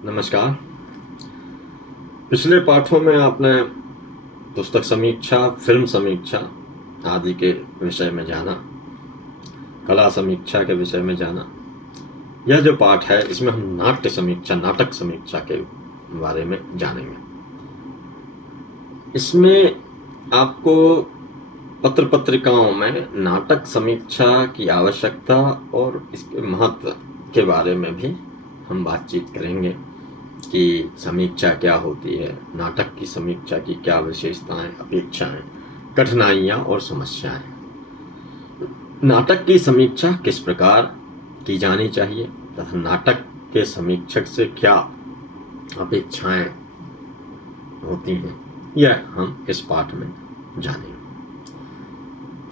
नमस्कार। पिछले पाठों में आपने पुस्तक समीक्षा, फिल्म समीक्षा आदि के विषय में जाना, कला समीक्षा के विषय में जाना। यह जो पाठ है इसमें हम नाट्य समीक्षा, नाटक समीक्षा के बारे में जानेंगे। इसमें आपको पत्र पत्रिकाओं में नाटक समीक्षा की आवश्यकता और इसके महत्व के बारे में भी हम बातचीत करेंगे कि समीक्षा क्या होती है, नाटक की समीक्षा की क्या विशेषताएं, अपेक्षाएं, कठिनाइयां और समस्याएं, नाटक की समीक्षा किस प्रकार की जानी चाहिए तथा नाटक के समीक्षक से क्या अपेक्षाएं होती हैं, यह हम इस पाठ में जानेंगे।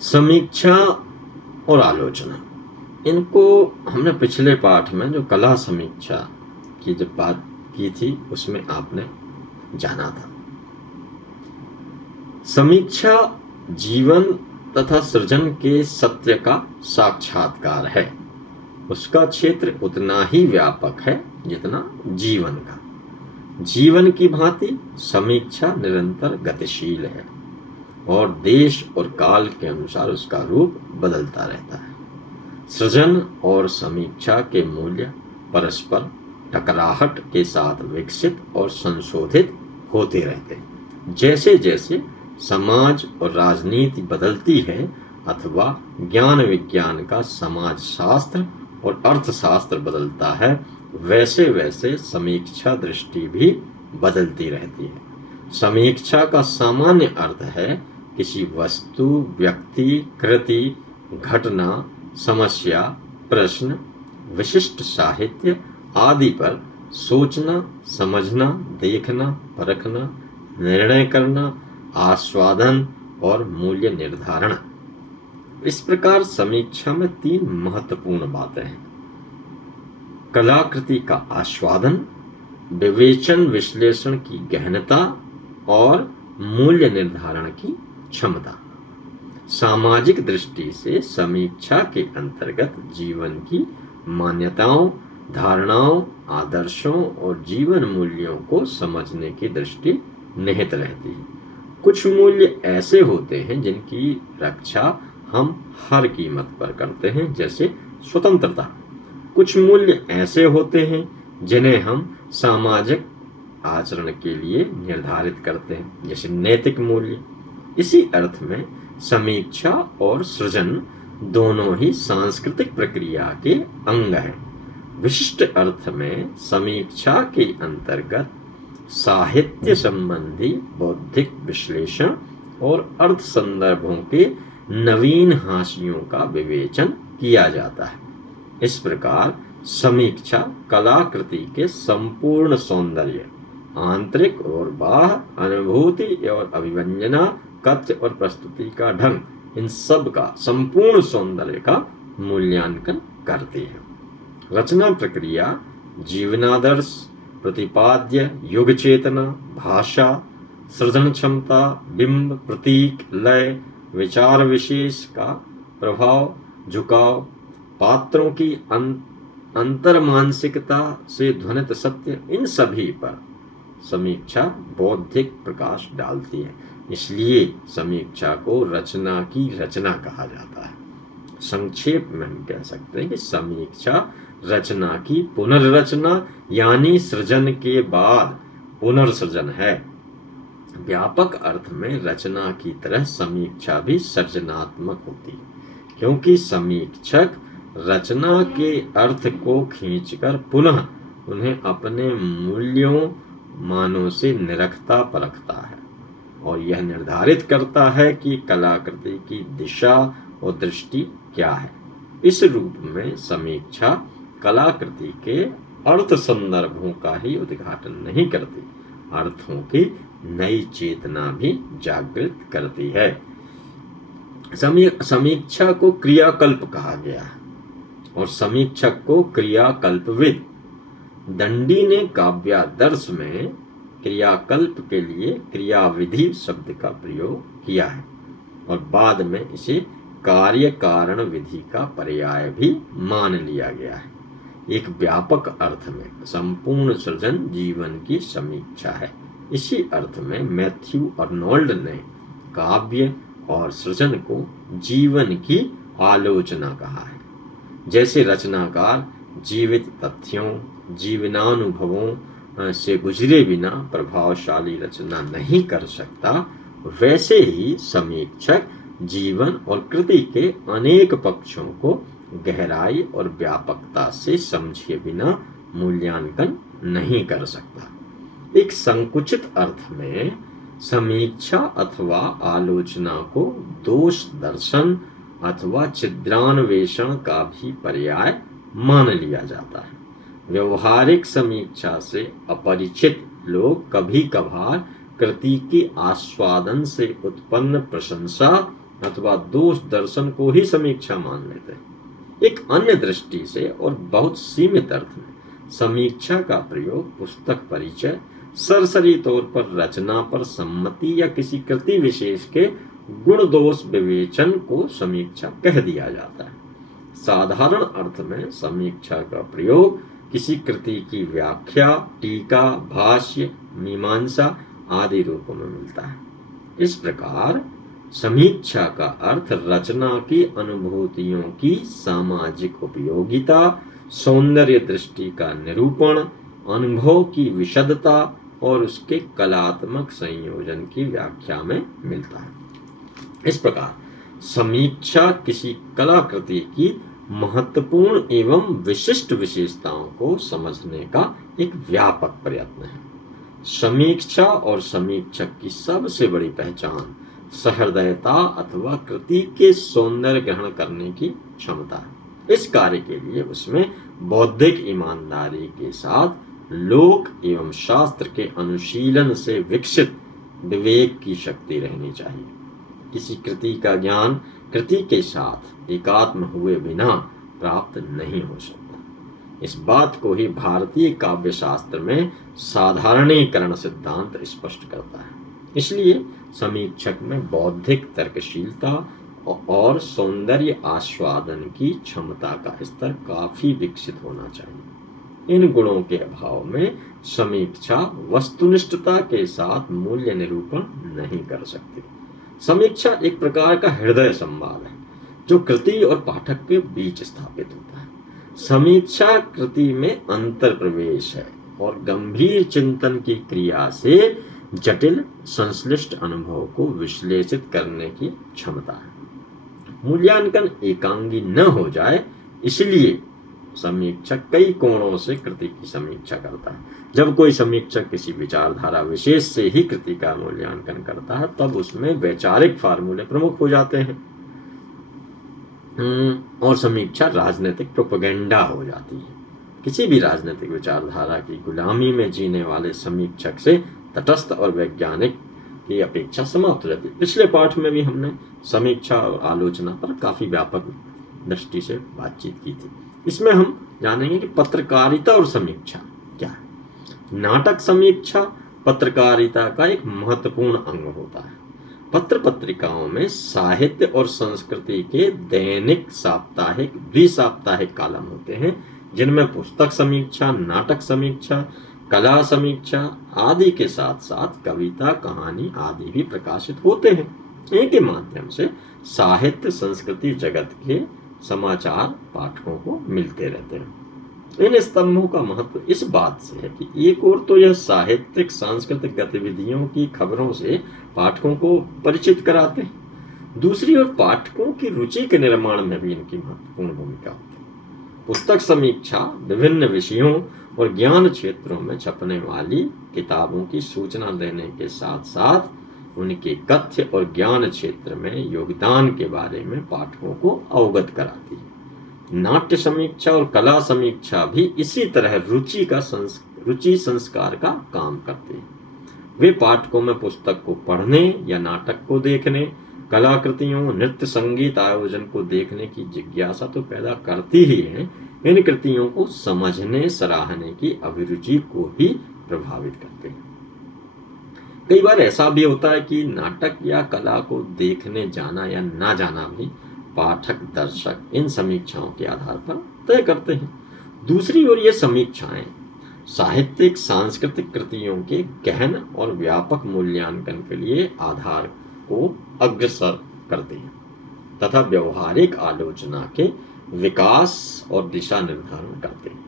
समीक्षा और आलोचना, इनको हमने पिछले पाठ में जो कला समीक्षा की जब बात की थी उसमें आपने जाना था। समीक्षा जीवन तथा सृजन के सत्य का साक्षात्कार है। उसका क्षेत्र उतना ही व्यापक है जितना जीवन का। जीवन की भांति समीक्षा निरंतर गतिशील है और देश और काल के अनुसार उसका रूप बदलता रहता है। सृजन और समीक्षा के मूल्य परस्पर टकराहट के साथ विकसित और संशोधित होते रहते हैं। जैसे जैसे समाज और राजनीति बदलती है अथवा ज्ञान विज्ञान का समाज शास्त्र और अर्थशास्त्र बदलता है, वैसे वैसे समीक्षा दृष्टि भी बदलती रहती है। समीक्षा का सामान्य अर्थ है किसी वस्तु, व्यक्ति, कृति, घटना, समस्या, प्रश्न, विशिष्ट साहित्य आदि पर सोचना, समझना, देखना, परखना, निर्णय करना, आस्वादन और मूल्य निर्धारण। इस प्रकार समीक्षा में तीन महत्वपूर्ण बातें हैं: कलाकृति का आस्वादन, विवेचन विश्लेषण की गहनता और मूल्य निर्धारण की क्षमता। सामाजिक दृष्टि से समीक्षा के अंतर्गत जीवन की मान्यताओं, धारणाओं, आदर्शों और जीवन मूल्यों को समझने की दृष्टि निहित रहती है। कुछ मूल्य ऐसे होते हैं जिनकी रक्षा हम हर कीमत पर करते हैं, जैसे स्वतंत्रता। कुछ मूल्य ऐसे होते हैं जिन्हें हम सामाजिक आचरण के लिए निर्धारित करते हैं, जैसे नैतिक मूल्य। इसी अर्थ में समीक्षा और सृजन दोनों ही सांस्कृतिक प्रक्रिया के अंग हैं। विशिष्ट अर्थ में समीक्षा के अंतर्गत साहित्य संबंधी बौद्धिक विश्लेषण और अर्थ संदर्भों के नवीन हाशियों का विवेचन किया जाता है। इस प्रकार समीक्षा कलाकृति के संपूर्ण सौंदर्य, आंतरिक और बाह्य अनुभूति और अभिव्यंजना, कथ्य और प्रस्तुति का ढंग, इन सब का संपूर्ण सौंदर्य का मूल्यांकन करती है। रचना प्रक्रिया जीवनादर्श, प्रतिपाद्य युग चेतना, भाषा, सृजन क्षमता, बिंब, प्रतीक, लय, विचार विशेष का प्रभाव, झुकाव, पात्रों की अंतर्मानसिकता से ध्वनित सत्य, इन सभी पर समीक्षा बौद्धिक प्रकाश डालती है। इसलिए समीक्षा को रचना की रचना कहा जाता है। संक्षेप में हम कह सकते हैं कि समीक्षा रचना की पुनर्रचना यानी सृजन के बाद पुनर्सृजन है। व्यापक अर्थ में रचना की तरह समीक्षा भी सर्जनात्मक होती है, क्योंकि समीक्षक रचना के अर्थ को खींचकर पुनः उन्हें अपने मूल्यों, मानों से निरखता परखता है और यह निर्धारित करता है कि कलाकृति की दिशा और दृष्टि क्या है। इस रूप में समीक्षा कलाकृति के अर्थ संदर्भों का ही उद्घाटन नहीं करती, अर्थों की नई चेतना भी जागृत करती है। समीक्षा को क्रियाकल्प कहा गया है और समीक्षक को क्रियाकल्पविद। दंडी ने काव्यादर्श में क्रियाकल्प के लिए क्रियाविधि शब्द का प्रयोग किया है और बाद में इसे कार्य कारण विधि का पर्याय भी मान लिया गया है। एक व्यापक अर्थ में संपूर्ण सृजन जीवन की समीक्षा है। इसी अर्थ में मैथ्यू अर्नोल्ड ने काव्य और सृजन को जीवन की आलोचना कहा है। जैसे रचनाकार जीवित तथ्यों, जीवनानुभवों से गुजरे बिना प्रभावशाली रचना नहीं कर सकता, वैसे ही समीक्षक जीवन और कृति के अनेक पक्षों को गहराई और व्यापकता से समझे बिना मूल्यांकन नहीं कर सकता। एक संकुचित अर्थ में समीक्षा अथवा आलोचना को दोष दर्शन अथवा छिद्रान्वेषण का भी पर्याय मान लिया जाता है। व्यवहारिक समीक्षा से अपरिचित लोग कभी कभार कृति के आस्वादन से उत्पन्न प्रशंसा अथवा दोष दर्शन को ही समीक्षा मान लेते हैं। एक अन्य दृष्टि से और बहुत सीमित अर्थ में समीक्षा का प्रयोग पुस्तक परिचय, सरसरी तौर पर रचना पर सम्मति या किसी कृति विशेष के गुण दोष विवेचन को समीक्षा कह दिया जाता है। साधारण अर्थ में समीक्षा का प्रयोग किसी कृति की व्याख्या, टीका, भाष्य, मीमांसा आदि रूपों में मिलता है। इस प्रकार समीक्षा का अर्थ रचना की अनुभूतियों की सामाजिक उपयोगिता, सौंदर्य दृष्टि का निरूपण, अनुभव की विशदता और उसके कलात्मक संयोजन की व्याख्या में मिलता है। इस प्रकार समीक्षा किसी कलाकृति की महत्वपूर्ण एवं विशिष्ट विशेषताओं को समझने का एक व्यापक प्रयत्न है। समीक्षा और समीक्षक की सबसे बड़ी पहचान सहृदयता अथवा कृति के सौंदर्य ग्रहण करने की क्षमता है। इस कार्य के लिए उसमें बौद्धिक ईमानदारी के साथ लोक एवं शास्त्र के अनुशीलन से विकसित विवेक की शक्ति रहनी चाहिए। किसी कृति का ज्ञान कृति के साथ एकात्म हुए बिना प्राप्त नहीं हो सकता। इस बात को ही भारतीय काव्य शास्त्र में साधारणीकरण सिद्धांत स्पष्ट करता है। इसलिए समीक्षक में बौद्धिक तर्कशीलता और सौंदर्य आस्वादन की क्षमता का स्तर काफी विकसित होना चाहिए। इन गुणों के अभाव में समीक्षा वस्तुनिष्ठता के साथ मूल्य निरूपण नहीं कर सकती। समीक्षा एक प्रकार का हृदय संवाद है जो कृति और पाठक के बीच स्थापित होता है। समीक्षा कृति में अंतर प्रवेश है और गंभीर चिंतन की क्रिया से जटिल संश्लिष्ट अनुभव को विश्लेषित करने की क्षमता है। मूल्यांकन एकांगी न हो जाए, इसलिए समीक्षक कई कोणों से कृति की समीक्षा करता है। जब कोई समीक्षक किसी विचारधारा विशेष से ही कृति का मूल्यांकन करता है, तब उसमें वैचारिक फार्मूले प्रमुख हो जाते हैं और समीक्षा राजनीतिक प्रोपेगेंडा हो जाती है। किसी भी राजनीतिक विचारधारा की गुलामी में जीने वाले समीक्षक से तटस्थ और वैज्ञानिक की अपेक्षा समाप्त हो जाती है। पिछले पाठ में भी हमने समीक्षा और आलोचना पर काफी व्यापक दृष्टि से बातचीत की थी। इसमें हम जानेंगे कि पत्रकारिता और समीक्षा क्या है। नाटक समीक्षा पत्रकारिता का एक महत्वपूर्ण अंग होता है। पत्र पत्रिकाओं में साहित्य और संस्कृति के दैनिक, साप्ताहिक, द्विसाप्ताहिक कॉलम होते हैं, जिनमें पुस्तक समीक्षा, नाटक समीक्षा, कला समीक्षा आदि के साथ साथ कविता, कहानी आदि भी प्रकाशित होते हैं। इनके माध्यम से साहित्य संस्कृति जगत के समाचार पाठकों को मिलते रहते हैं। इन स्तंभों का महत्व इस बात से है कि एक ओर तो यह साहित्यिक सांस्कृतिक गतिविधियों की खबरों से पाठकों को परिचित कराते हैं, दूसरी ओर पाठकों की रुचि के निर्माण में भी इनकी महत्वपूर्ण भूमिका होती है। पुस्तक समीक्षा विभिन्न विषयों और ज्ञान क्षेत्रों में छपने वाली किताबों की सूचना देने के साथ साथ उनके कथ्य और ज्ञान क्षेत्र में योगदान के बारे में पाठकों को अवगत कराती है। नाट्य समीक्षा और कला समीक्षा भी इसी तरह रुचि संस्कार का काम करते हैं। वे पाठकों में पुस्तक को पढ़ने या नाटक को देखने, कलाकृतियों, नृत्य, संगीत आयोजन को देखने की जिज्ञासा तो पैदा करती ही है, इन कृतियों को समझने, सराहने की अभिरुचि को भी प्रभावित करते हैं। कई बार ऐसा भी होता है कि नाटक या कला को देखने जाना या ना जाना भी पाठक, दर्शक इन समीक्षाओं के आधार पर तय करते हैं। दूसरी ओर ये समीक्षाएं साहित्यिक सांस्कृतिक कृतियों के गहन और व्यापक मूल्यांकन के लिए आधार को अग्रसर करती हैं तथा व्यवहारिक आलोचना के विकास और दिशा निर्धारण करते हैं।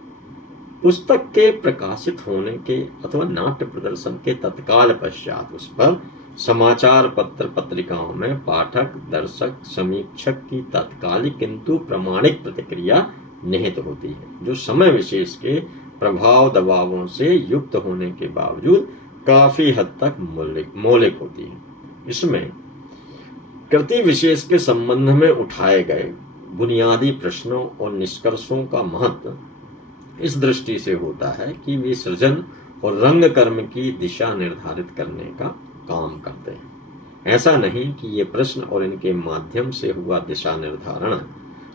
पुस्तक के प्रकाशित होने के अथवा नाट्य प्रदर्शन के तत्काल पश्चात उस पर समाचार पत्र पत्रिकाओं में पाठक, दर्शक, समीक्षक की तात्कालिक किंतु प्रामाणिक प्रतिक्रिया निहित होती है, जो समय विशेष के प्रभाव दबावों से युक्त होने के बावजूद काफी हद तक मौलिक होती है। इसमें कृति विशेष के संबंध में उठाए गए बुनियादी प्रश्नों और निष्कर्षों का महत्व इस दृष्टि से होता है कि वे सृजन और रंग कर्म की दिशा निर्धारित करने का काम करते हैं। ऐसा नहीं कि ये प्रश्न और इनके माध्यम से हुआ दिशा निर्धारण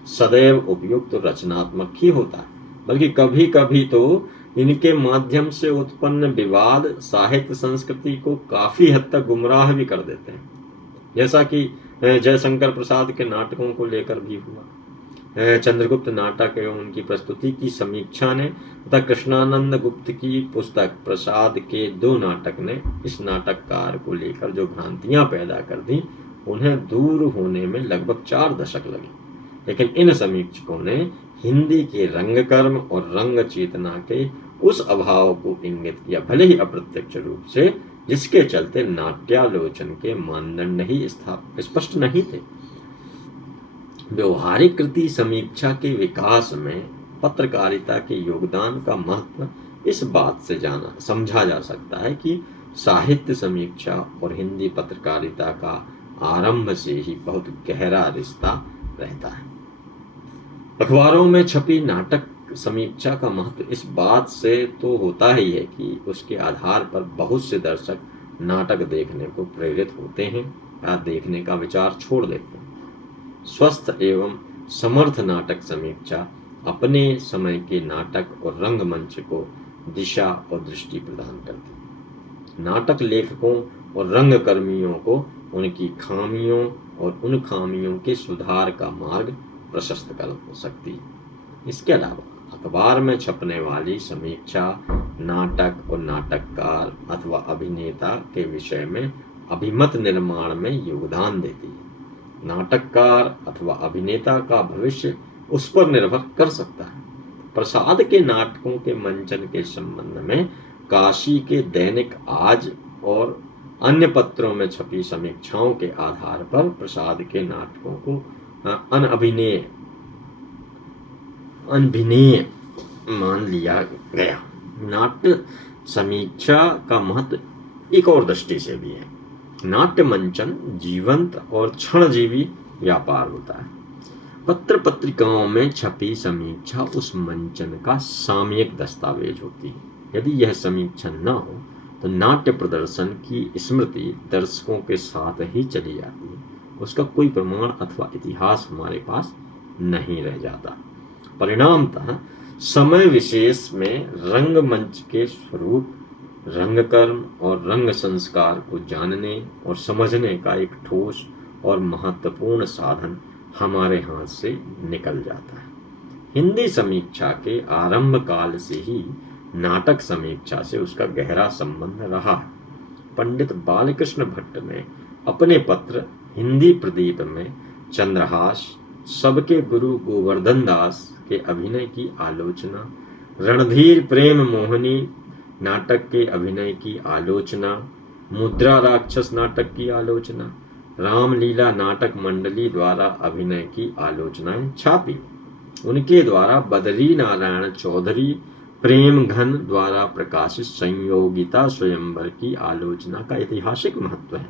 सदैव उपयुक्त और रचनात्मक ही होता है, बल्कि कभी कभी तो इनके माध्यम से उत्पन्न विवाद साहित्य संस्कृति को काफी हद तक गुमराह भी कर देते हैं, जैसा कि जयशंकर प्रसाद के नाटकों को लेकर भी हुआ। चंद्रगुप्त नाटक एवं उनकी प्रस्तुति की समीक्षा ने तथा कृष्णानंद गुप्त की पुस्तक प्रसाद के 2 नाटक ने इस नाटककार को लेकर जो भ्रांतियां पैदा कर दी, उन्हें दूर होने में लगभग 4 दशक लगे। लेकिन इन समीक्षकों ने हिंदी के रंगकर्म और रंग चेतना के उस अभाव को इंगित किया, भले ही अप्रत्यक्ष रूप से, जिसके चलते नाट्यालोचन के मानदंड ही स्पष्ट नहीं थे। व्यवहारिक कृति समीक्षा के विकास में पत्रकारिता के योगदान का महत्व इस बात से समझा जा सकता है कि साहित्य समीक्षा और हिंदी पत्रकारिता का आरंभ से ही बहुत गहरा रिश्ता रहता है। अखबारों में छपी नाटक समीक्षा का महत्व इस बात से तो होता ही है कि उसके आधार पर बहुत से दर्शक नाटक देखने को प्रेरित होते हैं या देखने का विचार छोड़ देते हैं। स्वस्थ एवं समर्थ नाटक समीक्षा अपने समय के नाटक और रंगमंच को दिशा और दृष्टि प्रदान करती है। नाटक लेखकों और रंगकर्मियों को उनकी खामियों और उन खामियों के सुधार का मार्ग प्रशस्त कर सकती है। इसके अलावा अखबार में छपने वाली समीक्षा नाटक और नाटककार अथवा अभिनेता के विषय में अभिमत निर्माण में योगदान देती है। नाटककार अथवा अभिनेता का भविष्य उस पर निर्भर कर सकता है। प्रसाद के नाटकों के मंचन के संबंध में काशी के दैनिक आज और अन्य पत्रों में छपी समीक्षाओं के आधार पर प्रसाद के नाटकों को अनभिनय मान लिया गया। नाट्य समीक्षा का महत्व एक और दृष्टि से भी है। नाट्य मंचन जीवंत और क्षणजीवी व्यापार होता है। पत्र पत्रिकाओं में छपी समीक्षा उस मंचन का सामयिक दस्तावेज होती है। यदि यह समीक्षा न हो तो नाट्य प्रदर्शन की स्मृति दर्शकों के साथ ही चली जाती है, उसका कोई प्रमाण अथवा इतिहास हमारे पास नहीं रह जाता। परिणामतः समय विशेष में रंगमंच के स्वरूप, रंगकर्म और रंग संस्कार को जानने और समझने का एक ठोस और महत्वपूर्ण साधन हमारे हाथ से निकल जाता है। हिंदी समीक्षा के आरंभ काल से ही नाटक समीक्षा से उसका गहरा संबंध रहा है। पंडित बालकृष्ण भट्ट ने अपने पत्र हिंदी प्रदीप में चंद्रहास, सबके गुरु गोवर्धन दास के अभिनय की आलोचना, रणधीर प्रेम मोहिनी नाटक के अभिनय की आलोचना, मुद्रा राक्षस नाटक की आलोचना, रामलीला नाटक मंडली द्वारा अभिनय की आलोचनाएं छापी। उनके द्वारा बदरी नारायण चौधरी प्रेम घन द्वारा प्रकाशित संयोगिता स्वयंवर की आलोचना का ऐतिहासिक महत्व है,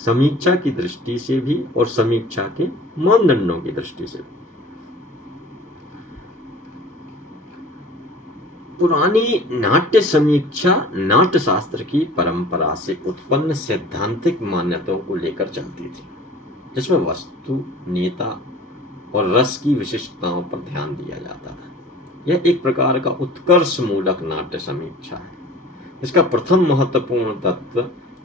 समीक्षा की दृष्टि से भी और समीक्षा के मानदंडों की दृष्टि से भी। पुरानी नाट्य समीक्षा नाट्य शास्त्र की परंपरा से उत्पन्न सैद्धांतिक मान्यताओं को लेकर चलती थी, जिसमें वस्तु, नेता और रस की विशिष्टताओं पर ध्यान दिया जाता था। यह एक प्रकार का उत्कर्ष मूलक नाट्य समीक्षा है। इसका प्रथम महत्वपूर्ण तत्व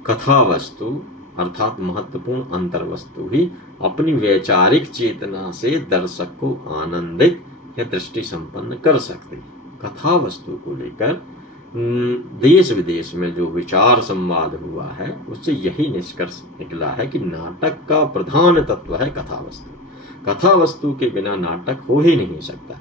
कथा वस्तु अर्थात महत्वपूर्ण अंतर्वस्तु ही अपनी वैचारिक चेतना से दर्शक को आनंदित या दृष्टि संपन्न कर सकती है। कथा वस्तु को लेकर देश विदेश में जो विचार संवाद हुआ है उससे यही निष्कर्ष निकला है कि नाटक का प्रधान तत्व है कथा वस्तु। कथा वस्तु के बिना नाटक हो ही नहीं सकता।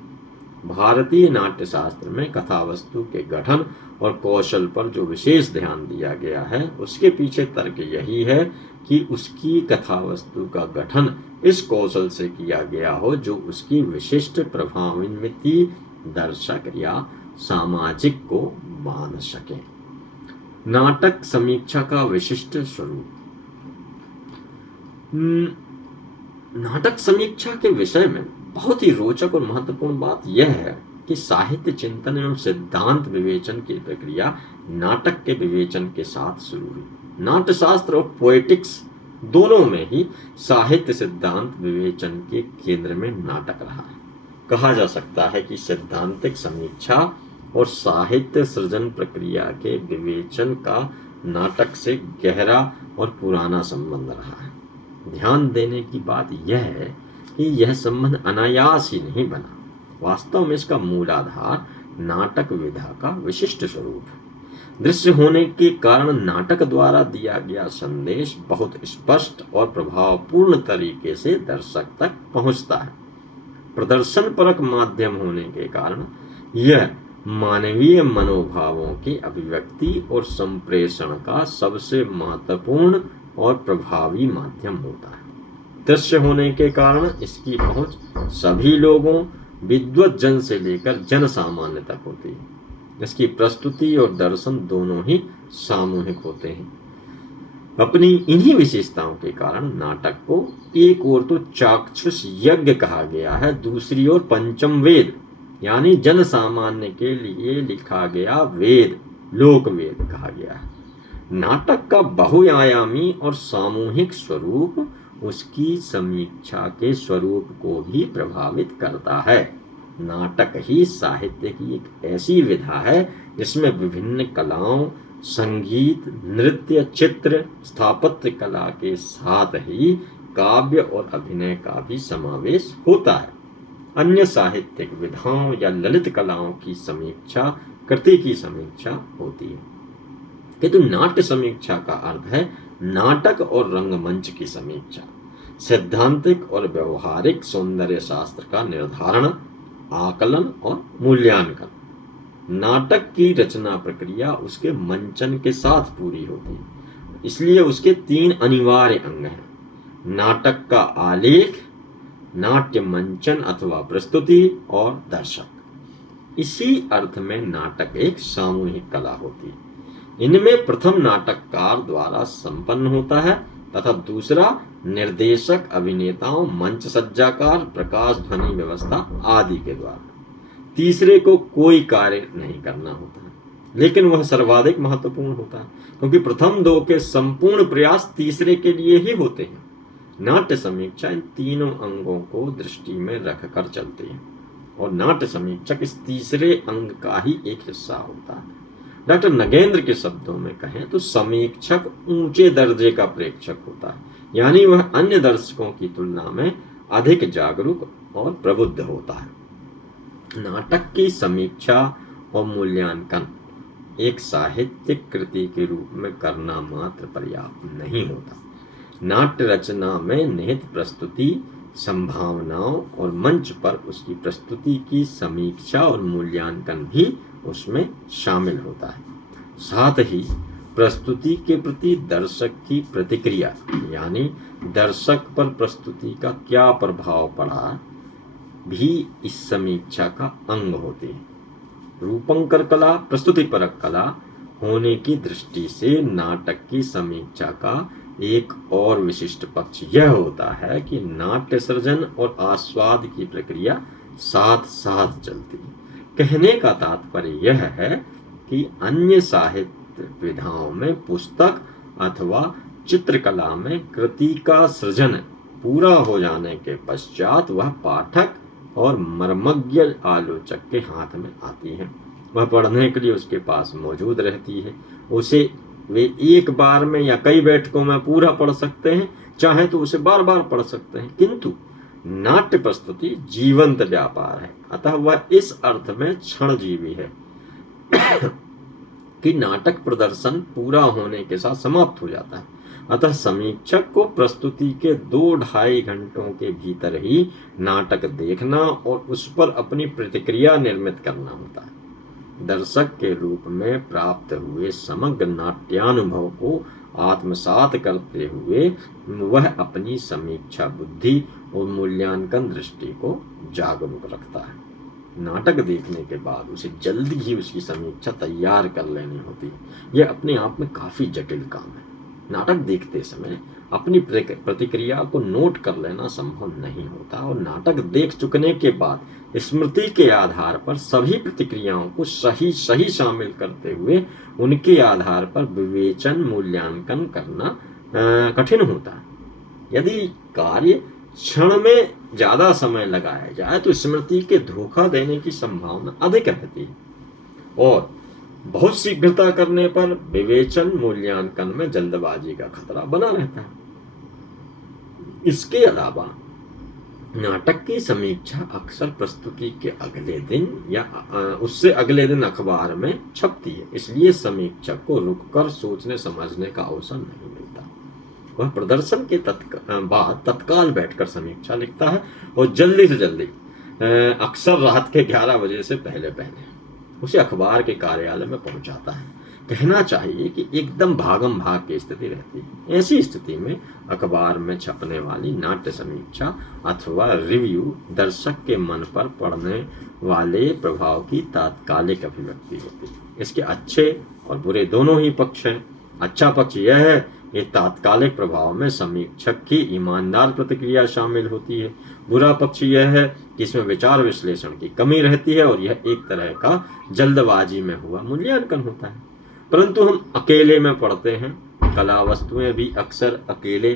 भारतीय नाट्य शास्त्र में कथा वस्तु के गठन और कौशल पर जो विशेष ध्यान दिया गया है उसके पीछे तर्क यही है कि उसकी कथा वस्तु का गठन इस कौशल से किया गया हो जो उसकी विशिष्ट प्रभावान्वित दर्शक या सामाजिक को बांध सके। नाटक समीक्षा का विशिष्ट स्वरूप। नाटक समीक्षा के विषय में बहुत ही रोचक और महत्वपूर्ण बात यह है कि साहित्य चिंतन एवं सिद्धांत विवेचन की प्रक्रिया नाटक के विवेचन के साथ शुरू हुई। नाट्य शास्त्र और पोएटिक्स दोनों में ही साहित्य सिद्धांत विवेचन के केंद्र में नाटक रहा है। कहा जा सकता है कि सैद्धांतिक समीक्षा और साहित्य सृजन प्रक्रिया के विवेचन का नाटक से गहरा और पुराना संबंध रहा है। ध्यान देने की बात यह है कि यह संबंध अनायास ही नहीं बना। वास्तव में इसका मूल आधार नाटक विधा का विशिष्ट स्वरूप है। दृश्य होने के कारण नाटक द्वारा दिया गया संदेश बहुत स्पष्ट और प्रभावपूर्ण तरीके से दर्शक तक पहुंचता है। प्रदर्शन परक माध्यम होने के कारण यह मानवीय मनोभावों की अभिव्यक्ति और संप्रेषण का सबसे महत्वपूर्ण और प्रभावी माध्यम होता है। दृश्य होने के कारण इसकी पहुंच सभी लोगों, विद्वत जन से लेकर जन सामान्य तक होती है। इसकी प्रस्तुति और दर्शन दोनों ही सामूहिक होते हैं। अपनी इन्हीं विशेषताओं के कारण नाटक को एक ओर तो चाक्षुष यज्ञ कहा गया है, दूसरी ओर पंचम वेद यानी जन सामान्य के लिए लिखा गया वेद, लोक वेद कहा गया है। नाटक का बहुआयामी और सामूहिक स्वरूप उसकी समीक्षा के स्वरूप को भी प्रभावित करता है। नाटक ही साहित्य की एक ऐसी विधा है जिसमें विभिन्न कलाओं, संगीत, नृत्य, चित्र, स्थापत्य कला के साथ ही काव्य और अभिनय का भी समावेश होता है। अन्य साहित्यिक विधाओं या ललित कलाओं की समीक्षा कृति की समीक्षा होती है, किंतु नाट्य समीक्षा का अर्थ है नाटक और रंगमंच की समीक्षा, सैद्धांतिक और व्यवहारिक सौंदर्य शास्त्र का निर्धारण, आकलन और मूल्यांकन। नाटक की रचना प्रक्रिया उसके मंचन के साथ पूरी होती है, इसलिए उसके 3 अनिवार्य अंग हैं: नाटक का आलेख, नाट्य मंचन अथवा प्रस्तुति और दर्शक। इसी अर्थ में नाटक एक सामूहिक कला होती है। इनमें प्रथम नाटककार द्वारा संपन्न होता है तथा दूसरा निर्देशक, अभिनेताओं, मंच सज्जाकार, प्रकाश, ध्वनि व्यवस्था आदि के द्वारा। तीसरे को कोई कार्य नहीं करना होता है, लेकिन वह सर्वाधिक महत्वपूर्ण होता है क्योंकि प्रथम 2 के संपूर्ण प्रयास तीसरे के लिए ही होते हैं। नाट्य समीक्षा इन तीनों अंगों को दृष्टि में रखकर चलती है और नाट्य समीक्षक इस तीसरे अंग का ही एक हिस्सा होता है। डॉक्टर नगेंद्र के शब्दों में कहें तो समीक्षक ऊंचे दर्जे का प्रेक्षक होता है, यानी वह अन्य दर्शकों की तुलना में अधिक जागरूक और प्रबुद्ध होता है। नाटक की समीक्षा और मूल्यांकन एक साहित्यिक कृति के रूप में करना मात्र पर्याप्त नहीं होता। नाट्य रचना में निहित प्रस्तुति, संभावनाओं और मंच पर उसकी प्रस्तुति की समीक्षा और मूल्यांकन भी उसमें शामिल होता है। साथ ही प्रस्तुति के प्रति दर्शक की प्रतिक्रिया, यानी दर्शक पर प्रस्तुति का क्या प्रभाव पड़ा, भी इस समीक्षा का अंग होती है। रूपंकर कला प्रस्तुतिपरक कला होने की दृष्टि से नाटक की समीक्षा का एक और विशिष्ट पक्ष यह होता है कि नाट्य सृजन और आस्वाद की प्रक्रिया साथ साथ चलती है। कहने का तात्पर्य यह है कि अन्य साहित्य विधाओं में पुस्तक अथवा चित्रकला में कृति का सृजन पूरा हो जाने के पश्चात वह पाठक और मर्मज्ञ आलोचक के हाथ में आती है। वह पढ़ने के लिए उसके पास मौजूद रहती है। उसे वे एक बार में या कई बैठकों में पूरा पढ़ सकते हैं, चाहे तो उसे बार बार पढ़ सकते हैं, किंतु नाट्य प्रस्तुति जीवंत व्यापार है, अतः वह इस अर्थ में क्षणजीवी है कि नाटक प्रदर्शन पूरा होने के साथ समाप्त हो जाता है। अतः समीक्षक को प्रस्तुति के 2-2.5 घंटों के भीतर ही नाटक देखना और उस पर अपनी प्रतिक्रिया निर्मित करना होता है। दर्शक के रूप में प्राप्त हुए समग्र नाट्यानुभव को आत्मसात करते हुए वह अपनी समीक्षा बुद्धि और मूल्यांकन दृष्टि को जागरूक रखता है। नाटक देखने के बाद उसे जल्दी ही उसकी समीक्षा तैयार कर लेनी होती है। यह अपने आप में काफी जटिल काम है। नाटक देखते समय अपनी प्रतिक्रिया को नोट कर लेना संभव नहीं होता और नाटक देख चुकने के बाद स्मृति के आधार पर सभी प्रतिक्रियाओं को सही शामिल करते हुए उनके आधार पर विवेचन मूल्यांकन करना कठिन होता है। यदि कार्य क्षण में ज्यादा समय लगाया जाए तो स्मृति के धोखा देने की संभावना अधिक रहती है और बहुत शीघ्रता करने पर विवेचन मूल्यांकन में जल्दबाजी का खतरा बना रहता है। इसके अलावा नाटक की समीक्षा अक्सर प्रस्तुति के अगले दिन या उससे अगले दिन अखबार में छपती है, इसलिए समीक्षक को रुककर सोचने समझने का अवसर नहीं मिलता। वह प्रदर्शन के बाद तत्काल बैठकर समीक्षा लिखता है और जल्दी से जल्दी अक्सर रात के 11 बजे से पहले उसे अखबार के कार्यालय में पहुंचाता है। कहना चाहिए कि एकदम भागम भाग की स्थिति रहती है। ऐसी स्थिति में अखबार में छपने वाली नाट्य समीक्षा अथवा रिव्यू दर्शक के मन पर पड़ने वाले प्रभाव की तात्कालिक अभिव्यक्ति होती है। इसके अच्छे और बुरे दोनों ही पक्ष हैं। अच्छा पक्ष यह है कि तात्कालिक प्रभाव में समीक्षक की ईमानदार प्रतिक्रिया शामिल होती है। बुरा पक्ष यह है कि इसमें विचार विश्लेषण की कमी रहती है और यह एक तरह का जल्दबाजी में हुआ मूल्यांकन होता है। परंतु हम अकेले में पढ़ते हैं, कला वस्तुएं भी अक्सर अकेले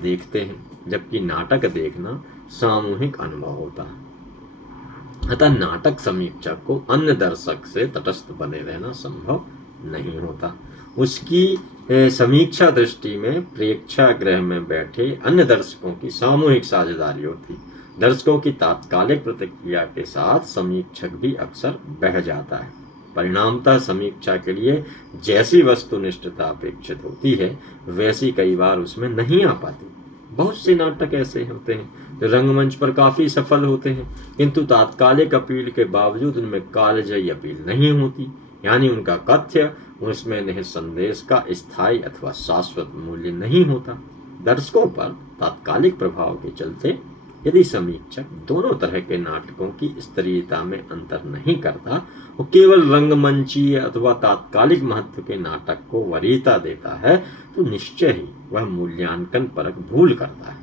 देखते हैं, जबकि नाटक देखना सामूहिक अनुभव होता है। अतः नाटक समीक्षक को अन्य दर्शक से तटस्थ बने रहना संभव नहीं होता। उसकी समीक्षा दृष्टि में प्रेक्षागृह में बैठे अन्य दर्शकों की सामूहिक साझेदारी होती। दर्शकों की तात्कालिक प्रतिक्रिया के साथ समीक्षक भी अक्सर बह जाता है। परिणामतः समीक्षा के लिए जैसी वस्तुनिष्ठता अपेक्षित होती है वैसी कई बार उसमें नहीं आ पाती। बहुत से नाटक ऐसे होते हैं जो रंगमंच पर काफी सफल होते हैं, किंतु तात्कालिक अपील के बावजूद उनमें कालजयी अपील नहीं होती, यानी उनका कथ्य उसमें निहित संदेश का स्थायी अथवा शाश्वत मूल्य नहीं होता। दर्शकों पर तात्कालिक प्रभाव के चलते यदि समीक्षक दोनों तरह के नाटकों की स्तरीयता में अंतर नहीं करता और केवल रंगमंचीय अथवा तात्कालिक महत्व के नाटक को वरीयता देता है तो निश्चय ही वह मूल्यांकन परक भूल करता है।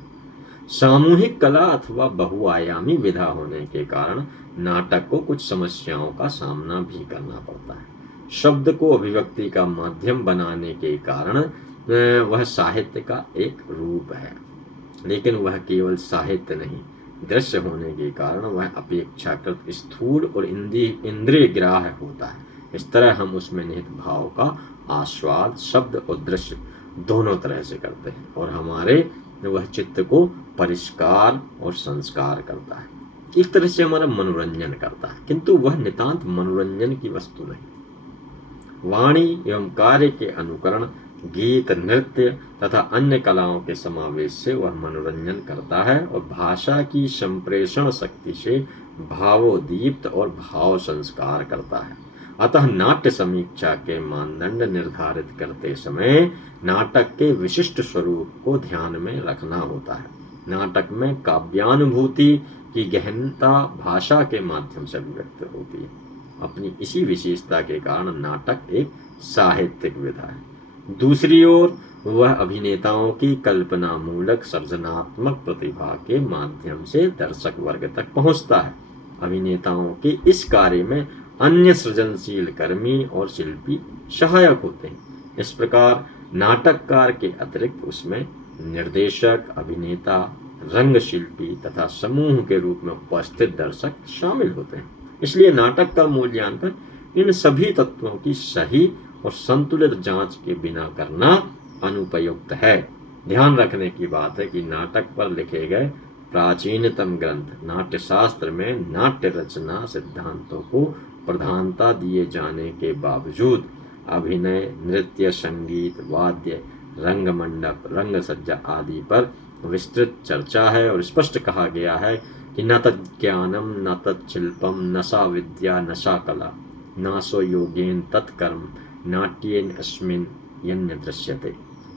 सामूहिक कला अथवा बहुआयामी विधा होने के कारण नाटक को कुछ समस्याओं का सामना भी करना पड़ता है। शब्द को अभिव्यक्ति का माध्यम बनाने के कारण वह साहित्य का एक रूप है, लेकिन वह केवल साहित्य नहीं, दृश्य होने के कारण वह अपेक्षाकृत स्थूल और इंद्रिय ग्राह्य होता है। इस तरह हम उसमें निहित भाव का आस्वाद शब्द और दृश्य दोनों तरह से करते हैं और हमारे वह चित्त को परिष्कार और संस्कार करता है। एक तरह से हमारा मनोरंजन करता है, किंतु वह नितांत मनोरंजन की वस्तु नहीं। वाणी एवं कार्य के अनुकरण, गीत, नृत्य तथा अन्य कलाओं के समावेश से वह मनोरंजन करता है और भाषा की संप्रेषण शक्ति से भावोद्दीप्त और भाव संस्कार करता है। अतः नाट्य समीक्षा के मानदंड निर्धारित करते समय नाटक के विशिष्ट स्वरूप को ध्यान में रखना होता है। नाटक में काव्यानुभूति की गहनता भाषा के माध्यम से अभिव्यक्त होती है। अपनी इसी विशेषता के कारण नाटक एक साहित्यिक विधा है। दूसरी ओर वह अभिनेताओं की कल्पना मूलक सृजनात्मक प्रतिभा के माध्यम से दर्शक वर्ग तक पहुंचता है। अभिनेताओं के इस कार्य में अन्य सृजनशील कर्मी और शिल्पी सहायक होते हैं। इस प्रकार नाटककार के अतिरिक्त उसमें निर्देशक, अभिनेता, रंगशिल्पी तथा समूह के रूप में उपस्थित दर्शक शामिल होते हैं। इसलिए नाटक का मूल्यांकन इन सभी तत्वों की सही और संतुलित जांच के बिना करना अनुपयुक्त है। ध्यान रखने की बात है कि नाटक पर लिखे गए प्राचीनतम ग्रंथ नाट्यशास्त्र में नाट्य रचना सिद्धांतों को प्रधानता दिए जाने के बावजूद अभिनय, नृत्य, संगीत, वाद्य, रंगमंडप, रंगसज्जा आदि पर विस्तृत चर्चा है और स्पष्ट कहा गया है कि न तज्ज्ञानम न तत्शिल्पम न सा विद्या न सा कला न सो योगेन तत्कर्म नाट्येन अस्मिन् यन्न दृश्यते।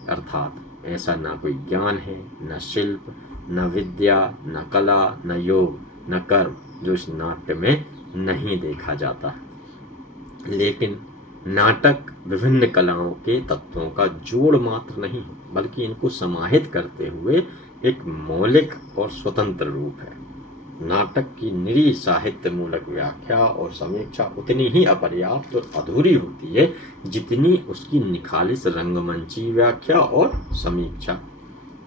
अर्थात ऐसा ना कोई ज्ञान है, न शिल्प, न विद्या, न कला, न योग, न कर्म जो इस नाट्य में नहीं देखा जाता। लेकिन नाटक विभिन्न कलाओं के तत्वों का जोड़ मात्र नहीं है, बल्कि इनको समाहित करते हुए एक मौलिक और स्वतंत्र रूप है। नाटक की निरी साहित्य मूलक व्याख्या और समीक्षा उतनी ही अपर्याप्त और अधूरी होती है जितनी उसकी निखालिस रंगमंची व्याख्या और समीक्षा।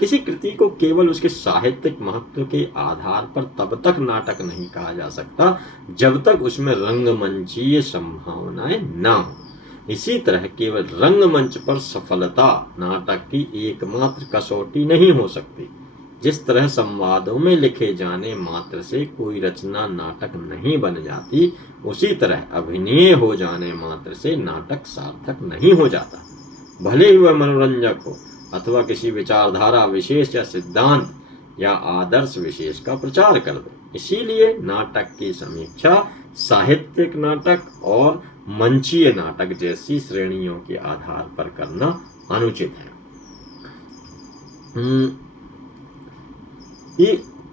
किसी कृति को केवल उसके साहित्यिक महत्व के आधार पर तब तक नाटक नहीं कहा जा सकता जब तक उसमें रंगमंचीय संभावनाएं न हो। इसी तरह केवल रंगमंच पर सफलता नाटक की एकमात्र कसौटी नहीं हो सकती। जिस तरह संवादों में लिखे जाने मात्र से कोई रचना नाटक नहीं बन जाती, उसी तरह अभिनय हो जाने मात्र से नाटक सार्थक नहीं हो जाता, भले ही वह मनोरंजक हो अथवा किसी विचारधारा विशेष या सिद्धांत या आदर्श विशेष का प्रचार कर दे। इसीलिए नाटक की समीक्षा साहित्यिक नाटक और मंचीय नाटक जैसी श्रेणियों के आधार पर करना अनुचित है।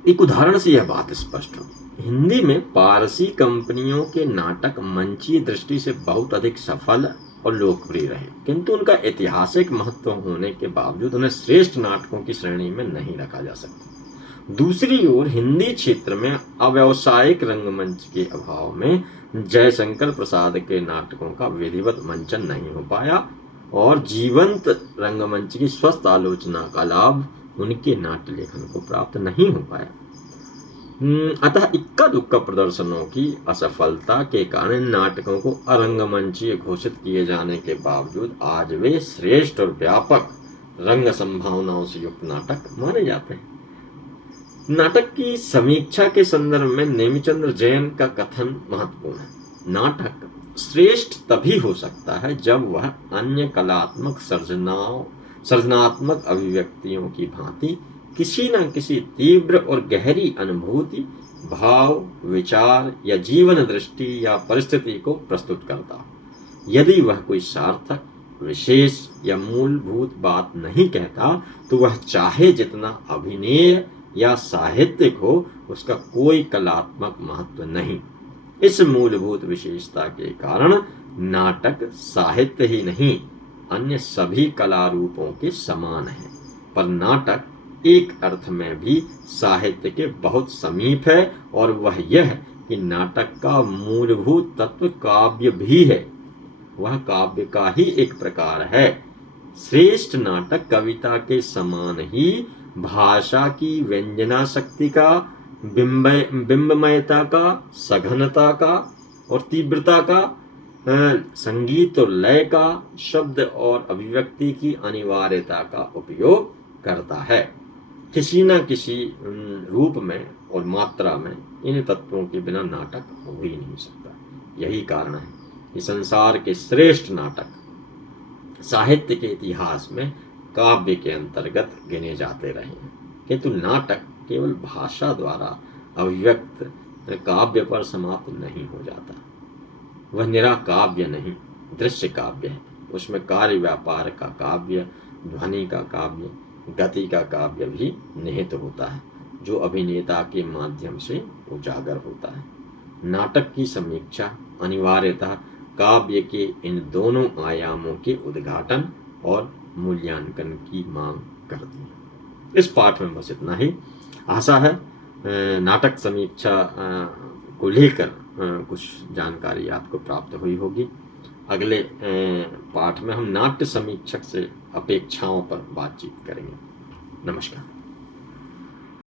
एक उदाहरण से यह बात स्पष्ट हो। हिंदी में पारसी कंपनियों के नाटक मंचीय दृष्टि से बहुत अधिक सफल और लोकप्रिय रहे, किंतु उनका ऐतिहासिक महत्व होने के बावजूद उन्हें श्रेष्ठ नाटकों की श्रेणी में नहीं रखा जा सकता। दूसरी ओर हिंदी क्षेत्र में अव्यावसायिक रंगमंच के अभाव में जयशंकर प्रसाद के नाटकों का विधिवत मंचन नहीं हो पाया और जीवंत रंगमंच की स्वस्थ आलोचना का लाभ उनके नाट्य लेखन को प्राप्त नहीं हो पाया। अतः इक्का दुक्का प्रदर्शनों की असफलता के कारण नाटकों को अरंगमंचीय घोषित किए जाने के बावजूद आज वे श्रेष्ठ और व्यापक रंग संभावनाओं से युक्त नाटक माने जाते हैं। नाटक की समीक्षा के संदर्भ में नेमिचंद्र जैन का कथन महत्वपूर्ण है। नाटक श्रेष्ठ तभी हो सकता है जब वह अन्य कलात्मक सृजनात्मक अभिव्यक्तियों की भांति किसी न किसी तीव्र और गहरी अनुभूति, भाव, विचार या जीवन दृष्टि या परिस्थिति को प्रस्तुत करता। यदि वह कोई सार्थक, विशेष या मूलभूत बात नहीं कहता तो वह चाहे जितना अभिनय या साहित्यिक हो, उसका कोई कलात्मक महत्व नहीं। इस मूलभूत विशेषता के कारण नाटक साहित्य ही नहीं, अन्य सभी कला रूपों के समान है। पर नाटक एक अर्थ में भी साहित्य के बहुत समीप है, और वह यह कि नाटक का मूलभूत तत्व काव्य भी है। वह काव्य का ही एक प्रकार है। श्रेष्ठ नाटक कविता के समान ही भाषा की व्यंजना शक्ति का, बिंबमयता का, सघनता का और तीव्रता का, संगीत और लय का, शब्द और अभिव्यक्ति की अनिवार्यता का उपयोग करता है। किसी न किसी रूप में और मात्रा में इन तत्वों के बिना नाटक हो ही नहीं सकता। यही कारण है कि संसार के श्रेष्ठ नाटक साहित्य के इतिहास में काव्य के अंतर्गत गिने जाते रहे हैं, किंतु नाटक केवल भाषा द्वारा अभिव्यक्त काव्य पर समाप्त नहीं हो जाता। वह निरा काव्य नहीं, दृश्य काव्य है। उसमें कार्य व्यापार का काव्य, ध्वनि का काव्य, गति का काव्य भी निहित होता है, जो अभिनेता के माध्यम से उजागर होता है। नाटक की समीक्षा अनिवार्यतः काव्य के इन दोनों आयामों के उद्घाटन और मूल्यांकन की मांग करती है। इस पाठ में बस इतना ही। आशा है नाटक समीक्षा को लेकर कुछ जानकारी आपको प्राप्त हुई होगी। अगले पाठ में हम नाट्य समीक्षक से अपेक्षाओं पर बातचीत करेंगे। नमस्कार।